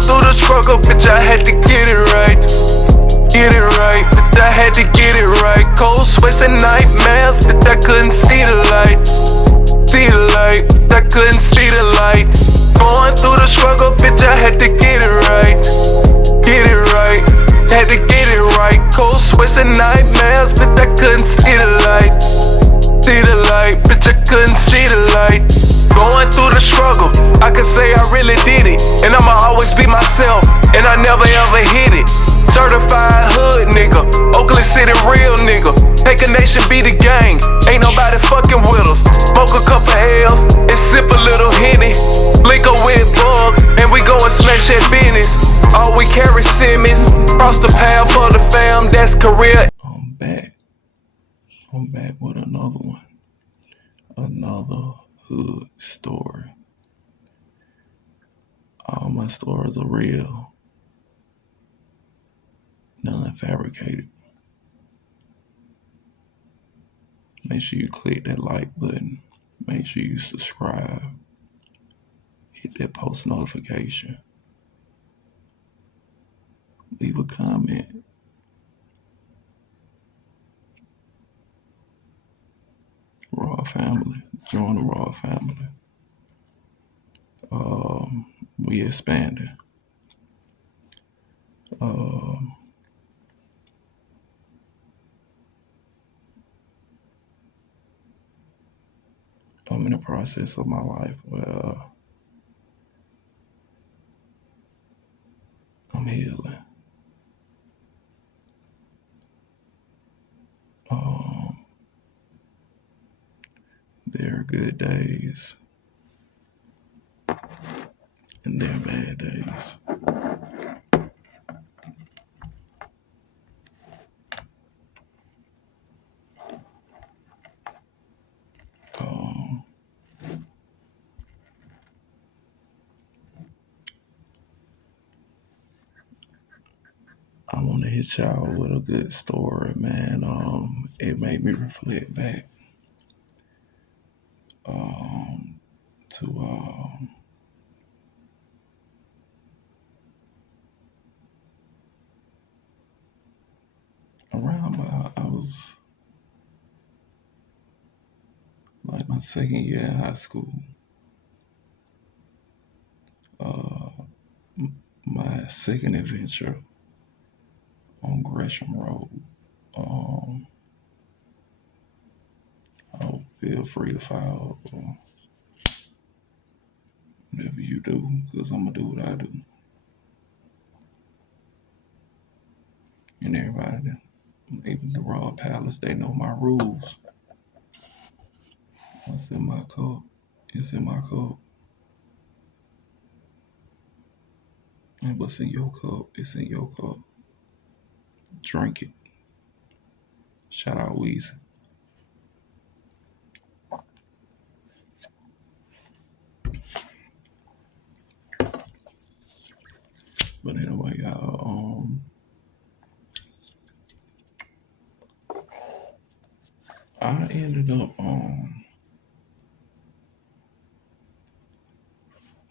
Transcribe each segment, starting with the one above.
Going through the struggle, bitch, I had to get it right. Get it right, bitch, I had to get it right. Cold sweats and nightmares, bitch, I couldn't see the light. See the light, bitch, I couldn't see the light. Going through the struggle, bitch, I had to get it right. Get it right, had to get it right. Cold sweats and nightmares, bitch, I couldn't see the light. See the light, bitch, I couldn't see the light. Going through the struggle, I can say I really did it. And I'ma always be myself, and I never ever hit it. Certified hood nigga, Oakland City real nigga. Take a nation, be the gang, ain't nobody fucking with us. Smoke a couple L's and sip a little Henny. Link up with Bug, and we go and smash that business. All we carry Simmons, cross the path for the fam, that's career. I'm back with another one. Another hood story. All my stories are real, none fabricated. Make sure you click that like button. Make sure you subscribe. Hit that post notification. Leave a comment. Raw family. Join the Raw family. We expanding. I'm in the process of my life where I'm healing. There are good days and there are bad days. I want to hit y'all with a good story, man. It made me reflect back to around I was like my second year in high school. My second adventure on Gresham Road. Feel free to file whatever you do, because I'm going to do what I do. And everybody, even the Raw Palace, they know my rules. What's in my cup? It's in my cup. And what's in your cup? It's in your cup. Drink it. Shout out Weezy. But anyway, y'all, I ended up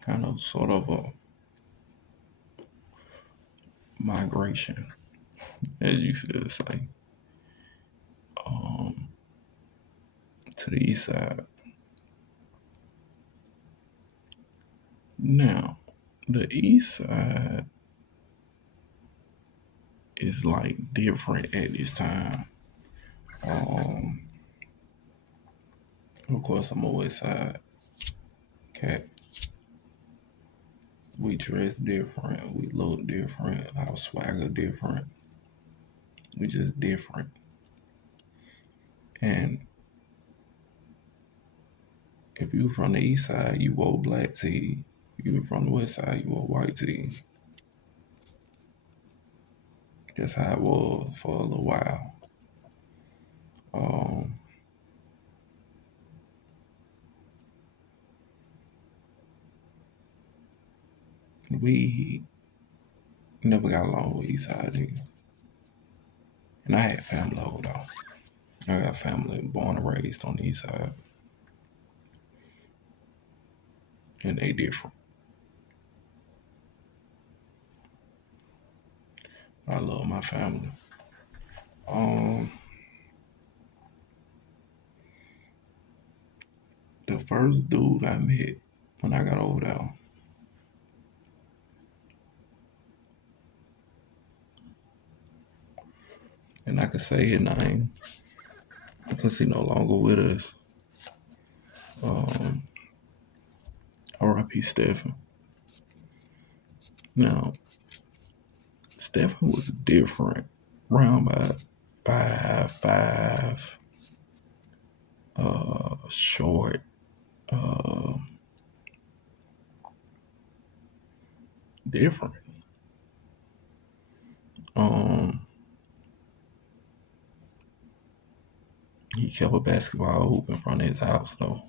kind of sort of a migration, as you should say, to the east side. Now, the east side is like different at this time. Of course, I'm a west side cat. We dress different, we look different, our swagger different. We just different. And if you from the east side, you wore black tee. You from the west side, you wore white tee. That's how it was for a little while. We never got along with east side niggas. And I had family over though. I got family born and raised on the east side. And they different. I love my family. Um, the first dude I met when I got over there, and I could say his name because he no longer with us. Um, R.I.P. Stephen. Now, Stephen was different. Round about 5'5", short, uh, different. Um, he kept a basketball hoop in front of his house though,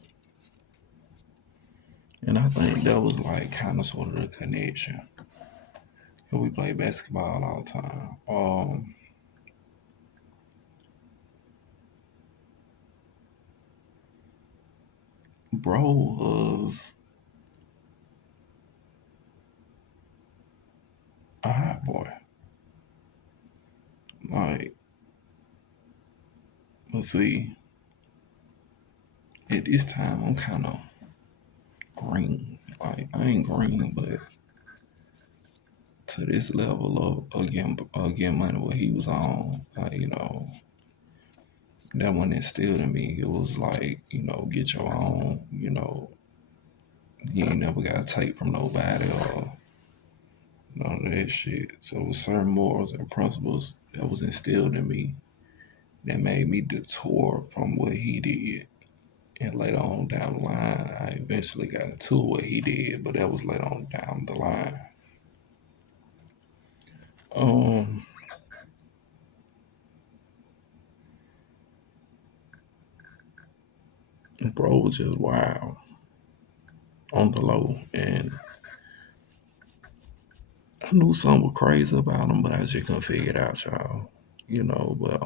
and I think that was like kind of sort of the connection. And we played basketball all the time. Bro was a hot boy. Like, let's see, at this time I'm kind of green. Like, I ain't green, but to this level of again money what he was on, that one instilled in me. It was like, get your own, you ain't never got to take from nobody or none of that shit. So certain morals and principles that was instilled in me that made me detour from what he did. And later on down the line, I eventually got into what he did, but that was later on down the line. Um, bro was just wild on the low, and I knew something was crazy about him, but I just couldn't figure it out, y'all. But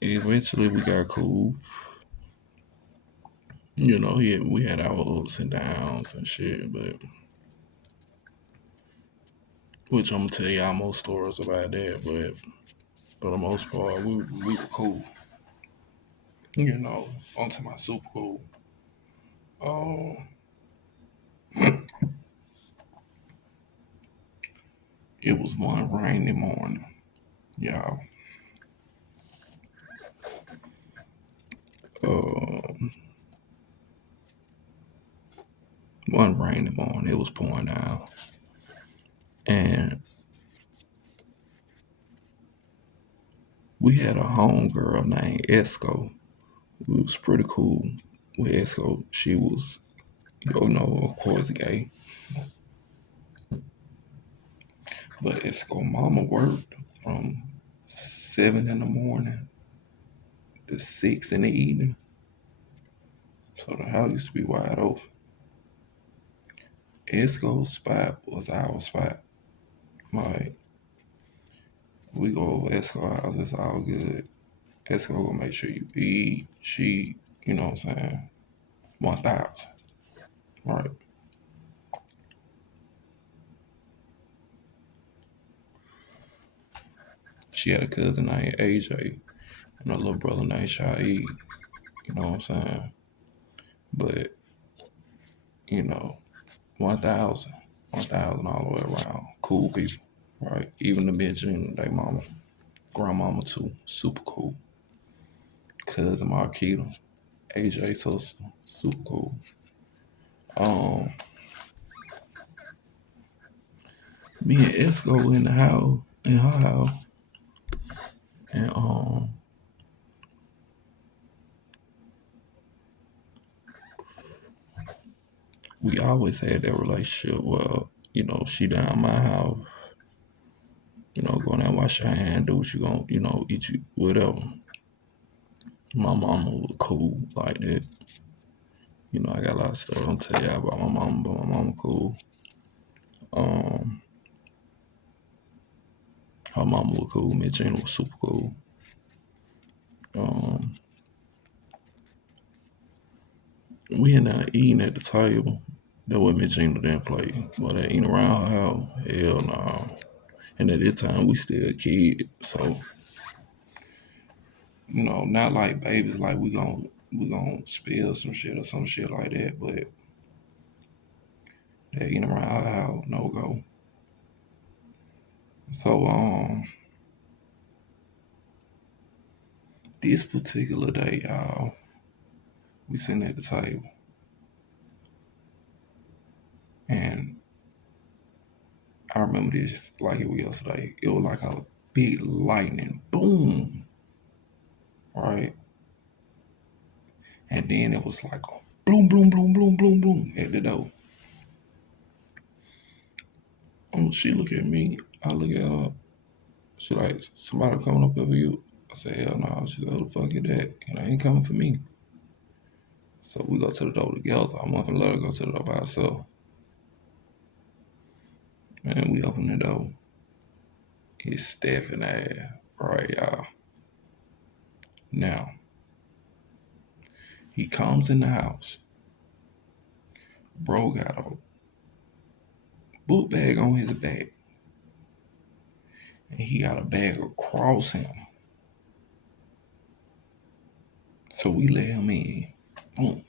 eventually we got cool. We had our ups and downs and shit, but which I'm gonna tell y'all more stories about that, but for the most part, we were cool. Onto my super cool. Oh, it was one rainy morning, y'all. Uh, One rainy morning, it was pouring down, and we had a homegirl named Esco. We was pretty cool with Esco. She was, of course, gay, but Esco mama worked from 7 in the morning to 6 in the evening, so the house used to be wide open. Esco's spot was our spot. Like, we go over Esco house, it's all good. Esco gonna make sure you eat. She, you know what I'm saying, 1,000. Right. She had a cousin named AJ and a little brother named Shaid. You know what I'm saying? But, you know, 1,000. 1,000 all the way around. Cool people. Right. Even the bitch and their mama. Grandmama too. Super cool. Cousin Marquita. AJ sister. Super cool. Um, Me and Esco in the house, in her house, and we always had that relationship where, she down my house, go down, wash your hand, do what you gonna, eat you, whatever. My mama was cool like that. I got a lot of stuff I'm tell you about my mama, but my mama cool. Um, Her mama was cool. Miss Gina was super cool. Um, we in there eating at the table, That what Miss Gina didn't play. But that ain't around her house. Hell no. And at that time we still a kid. So, not like babies, like we gon' spill some shit or some shit like that, but that ain't around her house, no go. So this particular day, y'all, we sitting at the table and I remember this like it was yesterday. It was like a big lightning boom, right? And then it was like a bloom, bloom, bloom, bloom, bloom, bloom at the door. She look at me, I look at her. She like, somebody coming up over you? I said, hell no. She said, who the fuck is that? And I ain't coming for me. So we go to the door together. I'm not gonna let her go to the door by herself. And we open the door. It's Stephen ass. Right, y'all. Now, he comes in the house. Bro got a book bag on his back. And he got a bag across him. So we let him in. Boom.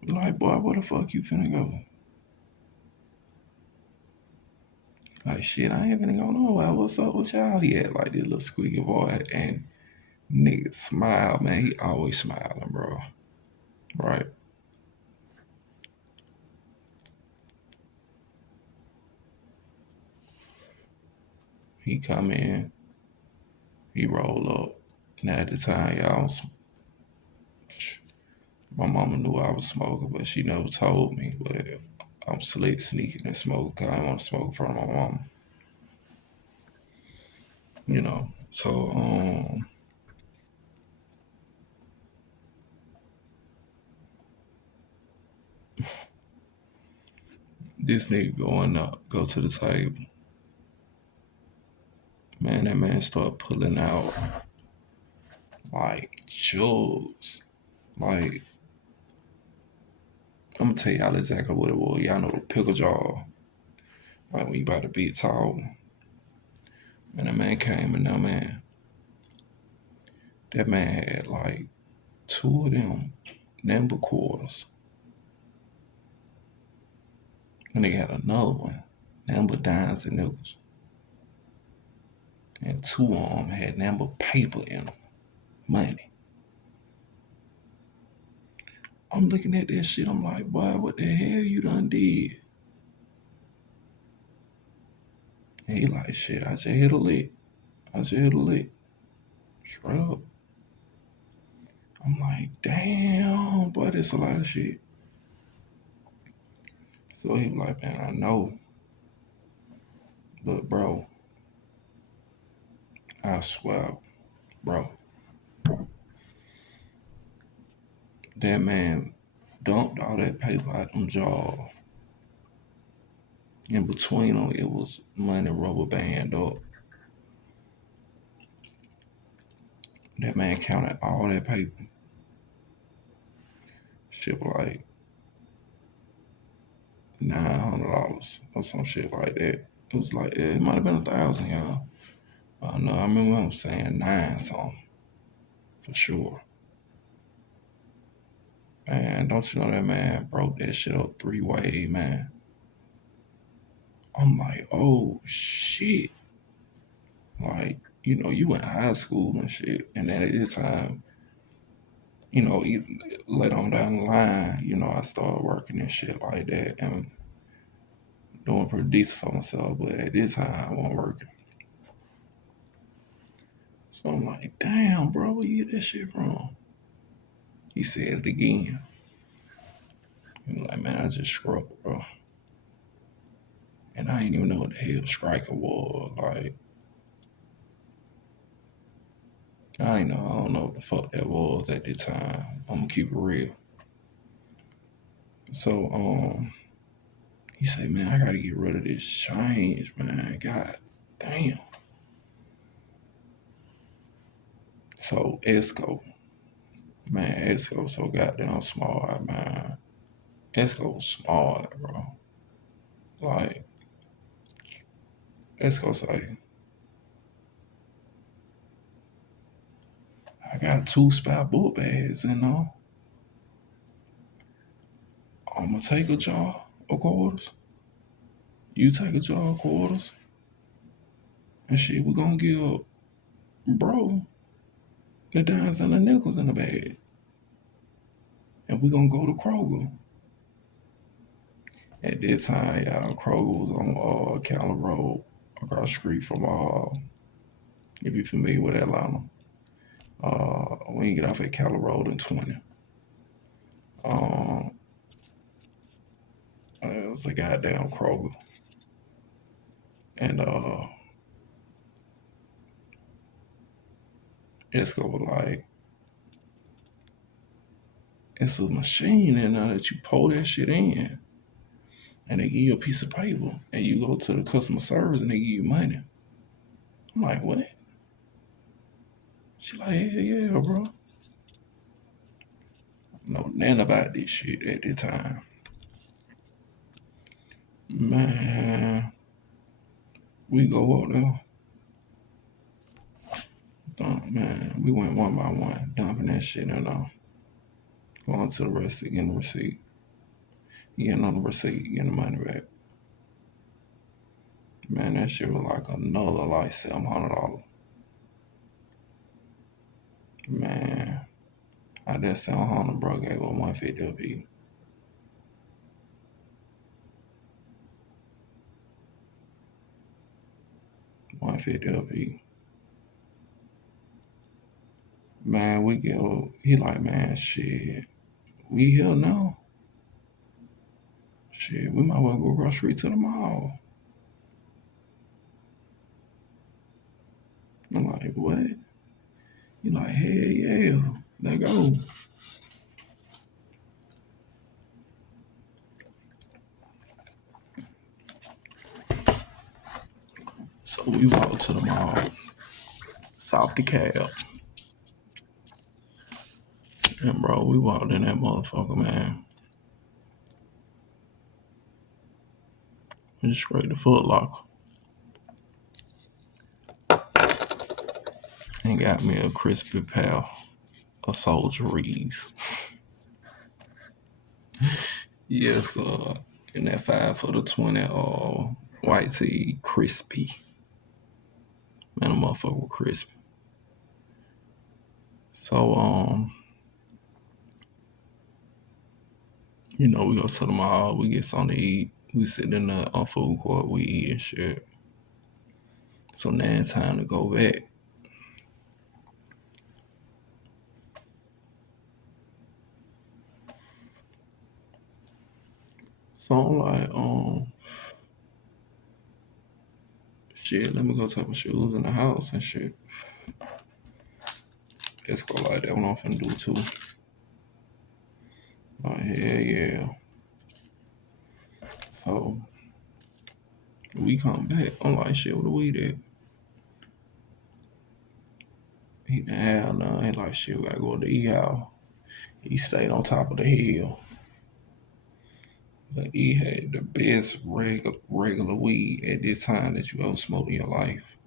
We like, boy, where the fuck you finna go? Like, shit, I ain't finna go nowhere. What's up with y'all? He had like this little squeaky voice. And nigga smile, man. He always smiling, bro. Right? He come in, he roll up. Now at the time, y'all, my mama knew I was smoking, but she never told me. But I'm slick sneaking and smoking because I didn't want to smoke in front of my mama. So this nigga going up, go to the table. Man, that man start pulling out like jugs. Like, I'm gonna tell y'all exactly what it was. Y'all know the pickle jar. Like when you about to be tall. And that man came in there, man. That man had like two of them number quarters. And they had another one, number dimes and nickels. And two of them had number paper in them, money. I'm looking at that shit, I'm like, boy, what the hell you done did? And he like, shit, I just hit a lick. Straight up. I'm like, damn, boy, that's a lot of shit. So he was like, man, I know. But bro, I swear, bro, that man dumped all that paper out them jaws. In between them, it was money rubber band up. That man counted all that paper. Shit like $900 or some shit like that. It was like, it might have been 1,000, y'all. I know, I remember him saying 9 something for sure. Man, don't you know that man broke that shit up 3 ways, man? I'm like, oh shit. Like, you in high school and shit. And then at this time, even later on down the line, I started working and shit like that and doing pretty decent for myself. But at this time, I wasn't working. So I'm like, damn, bro, where you get that shit from? He said it again. He was like, man, I just struggled, bro. And I didn't even know what the hell striker was. Like, I don't know what the fuck that was at the time. I'm gonna keep it real. So, he said, man, I gotta get rid of this change, man. God damn. So Esco so goddamn smart, man. Esco smart, bro. Like, Esco say, I got 2 spare book bags, I'm gonna take a jar of quarters. You take a jar of quarters. And shit, we gonna give bro the dimes and the nickels in the bag. And we gonna go to Kroger. At that time, y'all, Kroger was on Cali Road across the street from if you're familiar with Atlanta. When you get off at Cali Road in 20. Um, it was a goddamn Kroger. And it's go like, it's a machine in there that you pull that shit in. And they give you a piece of paper. And you go to the customer service and they give you money. I'm like, what? She like, hell yeah, bro. Know nothing about this shit at the time. Man, we go up there. Man, we went one by one, dumping that shit in there. Going to the receipt, getting the receipt. Getting on the receipt, getting the money back. Man, that shit was like another like $700. Man, I that 700, bro, gave up 150 a piece. $150 a piece. Man, we go. He like, man, shit. We here now. Shit, we might well go across the street to the mall. I'm like, what? He like, hell yeah, let go. So we walked to the mall, south the cab. And bro, we walked in that motherfucker, man. And straight to Foot Locker. And got me a crispy pair of Soldier Reeves. Yes, in that 5 for the 20 white tee, crispy. Man, the motherfucker was crispy. So, we go to the mall, we get something to eat. We sit in the food court, we eat and shit. So now it's time to go back. So I'm like, shit, let me go take my shoes in the house and shit. Let's go like that. What I'm finna do too. Like, hell yeah. So we come back. I'm like, shit, what the weed at? He didn't have none. He like, shit, we gotta go to the E-house. He stayed on top of the hill. But he had the best regular weed at this time that you ever smoked in your life.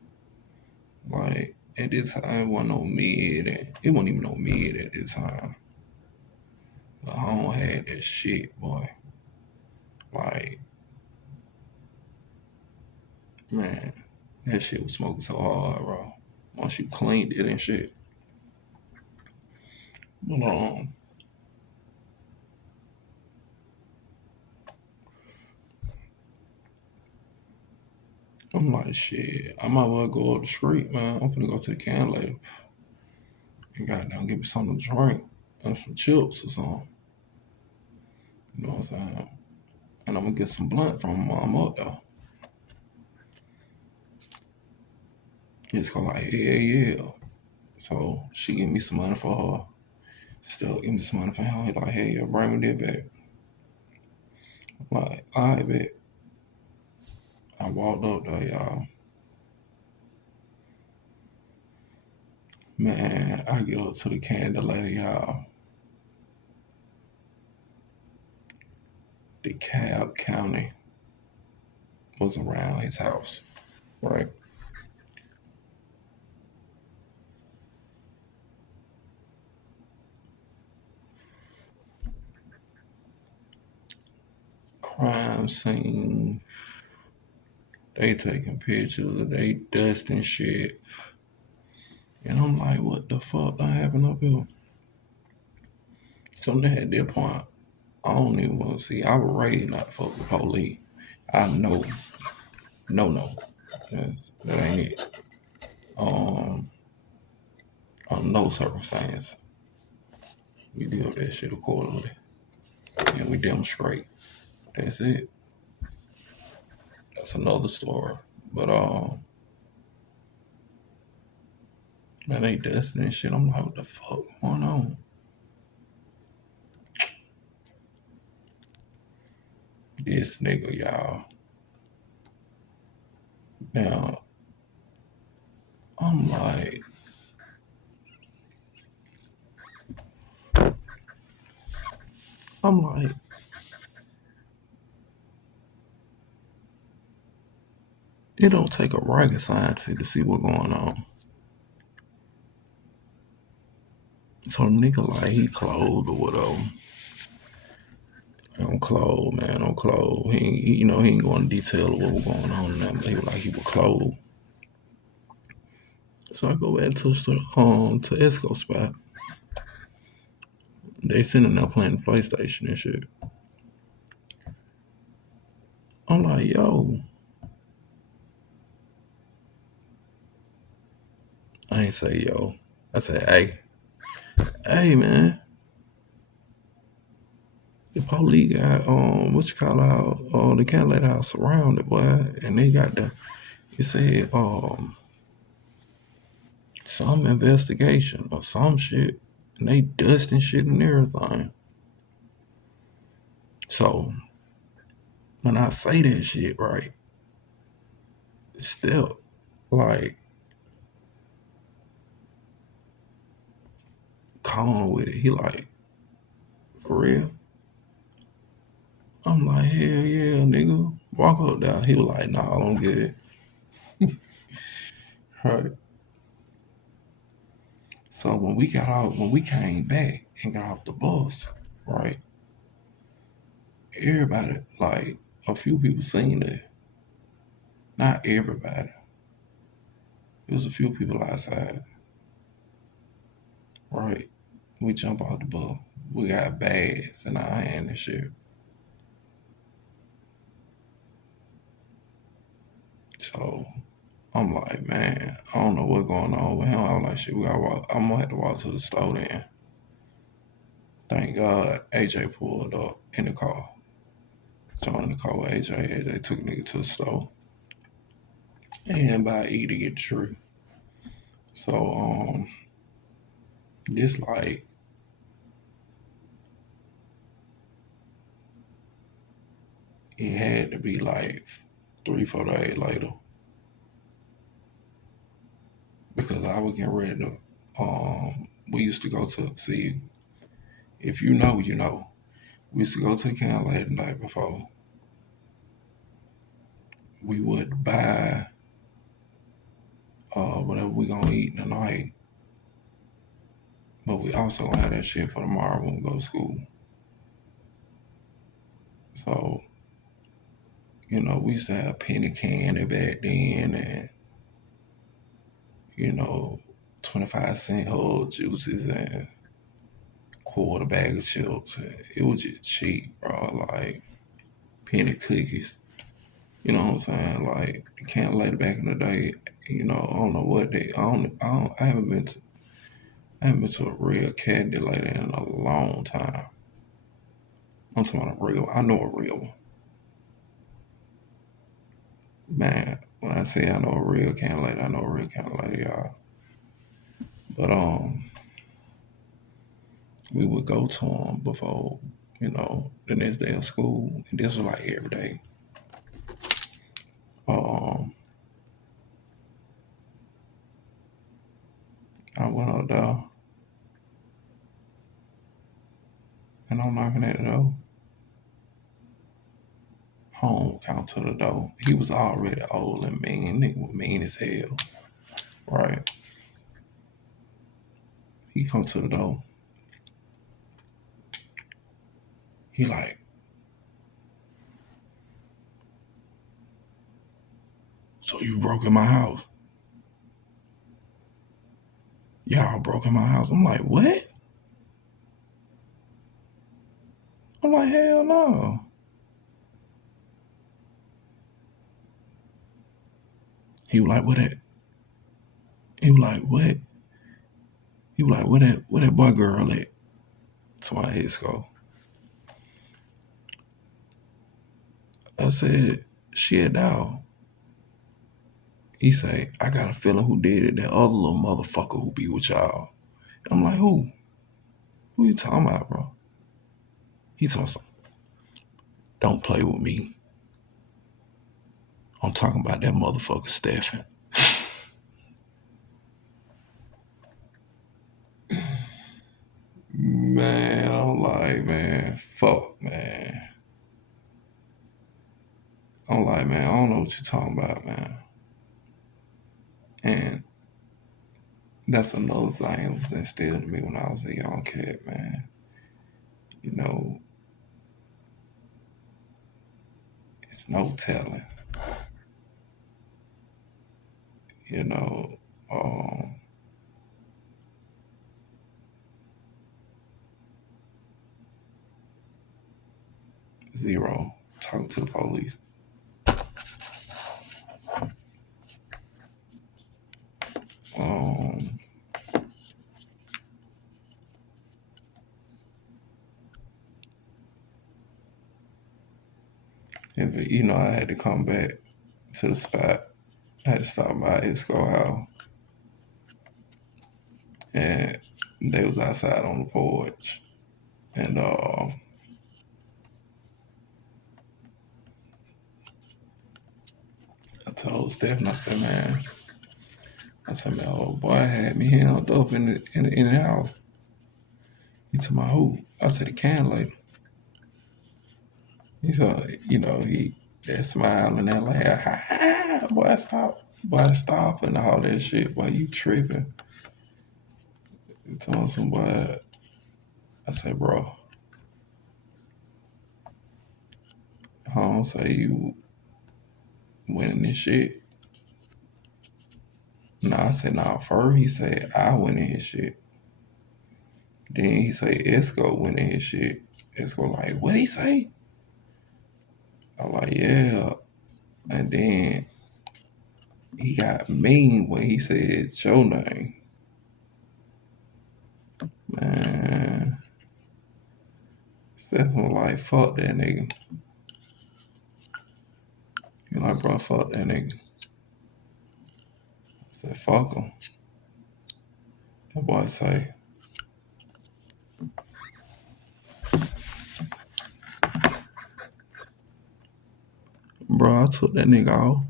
Like, at this time, it wasn't no mid. It wasn't even no mid at this time. But home had that shit, boy. Like, man, that shit was smoking so hard, bro. Once you cleaned it and shit. But I'm like, shit, I might well go up the street, man. I'm finna go to the can later and goddamn get me something to drink and some chips or something. You know what I'm saying? And I'm gonna get some blunt from my mom up there. It's gonna like, yeah. So she give me some money for her. Still give me some money for him. He like, hey, yeah, bring me that back. I'm like, all right, bet. I walked up there, y'all. Man, I get up to the candle lady, y'all. DeKalb County was around his house, right? Crime scene. They taking pictures, they dusting shit. And I'm like, what the fuck done happened up here? So at that point, I don't even want to see. I was raised not to fuck with police. I know, no. That ain't it. Um, on no circumstance. We deal with that shit accordingly. And we demonstrate. That's it. That's another story. But man, they dusting and shit. I'm like, what the fuck going on? This nigga, y'all. Now, I'm like, I'm like, it don't take a rocket scientist to see what's going on. So nigga like he clothed or whatever. On clothes, man, on clothes. He ain't going to detail of what was going on in that, but he was like he was clothed. So I go back to to Esco spot. They sitting there playing the PlayStation and shit. I'm like, yo, I ain't say yo. I say, hey man, the police got what you call out the Cadillac house surrounded, boy, and they got he said some investigation or some shit, and they dusting shit and everything. So when I say that shit, right, still like calm with it. He like, for real? I'm like, hell yeah, nigga. Walk up there. He was like, nah, I don't get it. Right. So when we came back and got off the bus, right, everybody, like, a few people seen it. Not everybody. It was a few people outside, right? We jump out the bus. We got bags in our hand and shit. So I'm like, man, I don't know what's going on with him. I was like, shit, we gotta walk. I'm gonna have to walk to the store then. Thank God AJ pulled up in the car. Joined in the car with AJ. AJ took nigga to the store and buy E to get the tree. So this like it had to be like 3, 4 days later because I was getting ready to we used to go to see if you know, you know. We used to go to the can late the night before. We would buy whatever we gonna eat in the night, but we also gonna have that shit for tomorrow when we go to school. So, we used to have penny candy back then and, you know, 25-cent whole juices and quarter bag of chips. It was just cheap, bro. Like penny cookies. You know what I'm saying? Like the candy later back in the day, I don't know what they I haven't been to a real candy later in a long time. I'm talking about a real I know a real one. Man, when I say I know a real candy later, I know a real candy later, y'all. But we would go to them before, the next day of school. And this was like every day. Um, I went out there and I'm knocking at the door. home, come to the door. He was already old and mean. Nigga was mean as hell. Right. He come to the door. He like, so you broke in my house? Y'all broke in my house. I'm like, what? I'm like, hell no. He was like, what that? He was like, what? He was like, where that boy girl at? To my head go. I said, she a dog. He say, I got a feeling who did it, that other little motherfucker who be with y'all. I'm like, who? Who you talking about, bro? He told me, don't play with me. I'm talking about that motherfucker Stephen. Man, I'm like, man, fuck, man. I'm like, man, I don't know what you're talking about, man. And that's another thing that was instilled in me when I was a young kid, man. You know, it's no telling. You know, zero. Talk to the police. Um, if you know, I had to come back to the spot. I had to stop by Isco house, and they was outside on the porch, and I told Stephen, I said, man, old boy had me held up in the house. He told me who? I said the can lady. He said, you know, that smile and that laugh, ha ha, boy stop and all that shit, boy, you tripping. He told some boy, I said, bro, I don't say you winning this shit. Nah, I said, nah, first he said, I win in his shit. Then he say, Esco win in his shit. Esco like, what he say? I'm like, yeah. And then he got mean when he said your name. Man, Stephen like, fuck that nigga. He like, bro, fuck that nigga. I said, fuck him. That boy say, bro, I took that nigga off.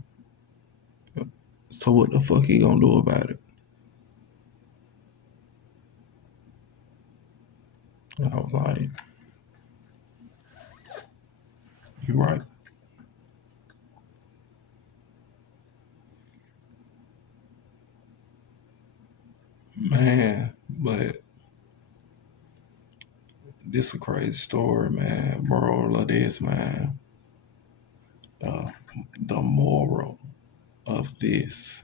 So what the fuck he gonna do about it? And I was like, you right. Man, but this a crazy story, man. Moral of this, man. Uh, the moral of this.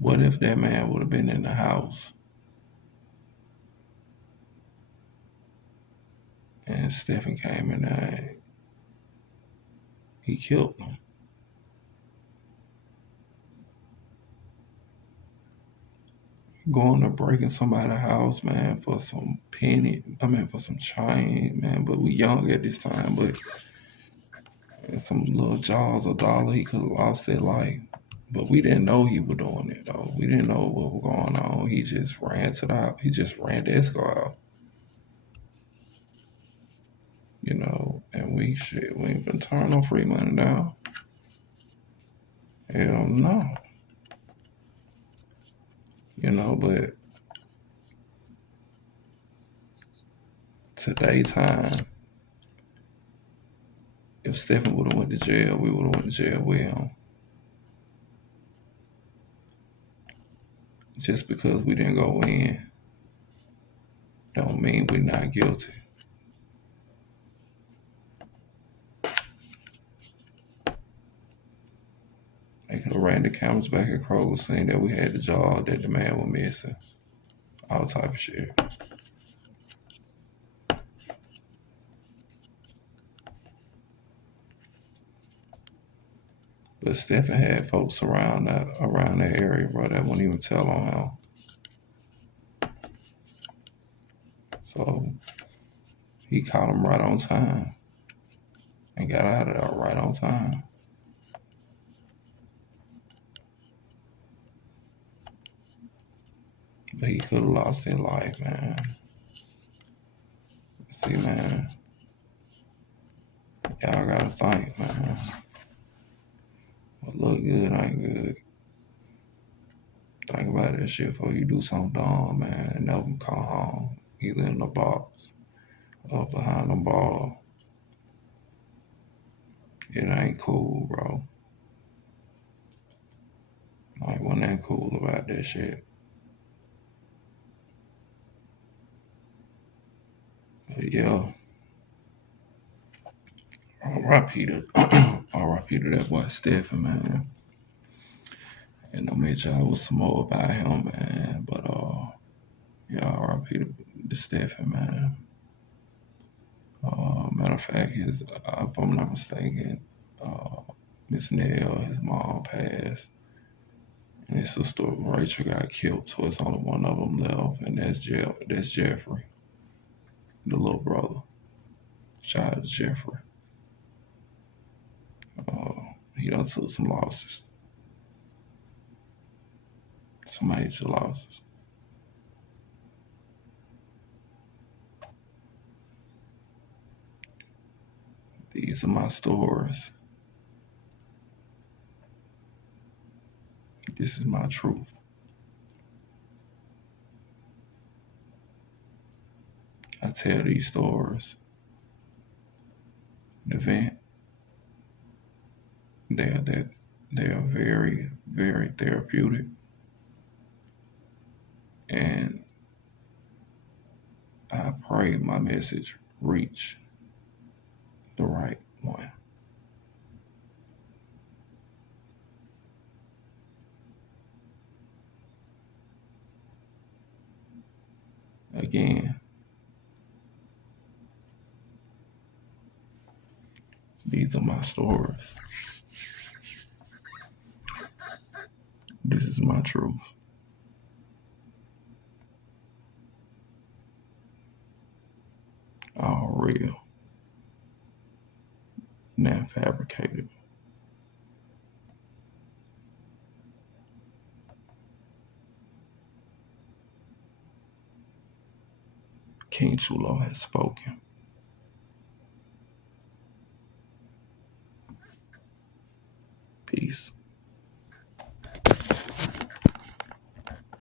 What if that man would have been in the house and Stephen came in there and he killed him? Going to breaking somebody's house, man, for some penny. I mean, for some change, man. But we young at this time, but some little jaws of dollar, he could have lost his life. But we didn't know he was doing it though. We didn't know what was going on. He just ran to the house. He just ran the Esco out. You know, and we ain't been turning no free money down. Hell no. You know, but today time, if Stephen would have went to jail, we would have went to jail with him. Just because we didn't go in, don't mean we're not guilty. They could have ran the cameras back at Kroger, saying that we had the job, that the man was missing, all type of shit. But Stephen had folks around that area, bro, that wouldn't even tell on him. So he caught him right on time and got out of there right on time. But he could have lost his life, man. See, man, y'all gotta think, man. What look good ain't good. Think about that shit before you do something dumb, man, and never come home, either in the box or behind the ball. It ain't cool, bro. Like, wasn't that cool about that shit? But yeah, R.I.P. to that boy Stephen, man. And I made y'all with some more about him, man. But yeah, R.I.P. to Stephen, man. Matter of fact, if I'm not mistaken, Miss Nell, his mom passed, and his sister Rachel got killed. So it's only one of them left, and that's Jeffrey, the little brother. Shout out to Jeffrey. He done took some losses, some major losses. These are my stories. This is my truth. I tell these stories. The vent. They are very, very therapeutic. And I pray my message reach the right one. Again, these are my stories. This is my truth. All real. Not fabricated. King Chulo has spoken. Peace.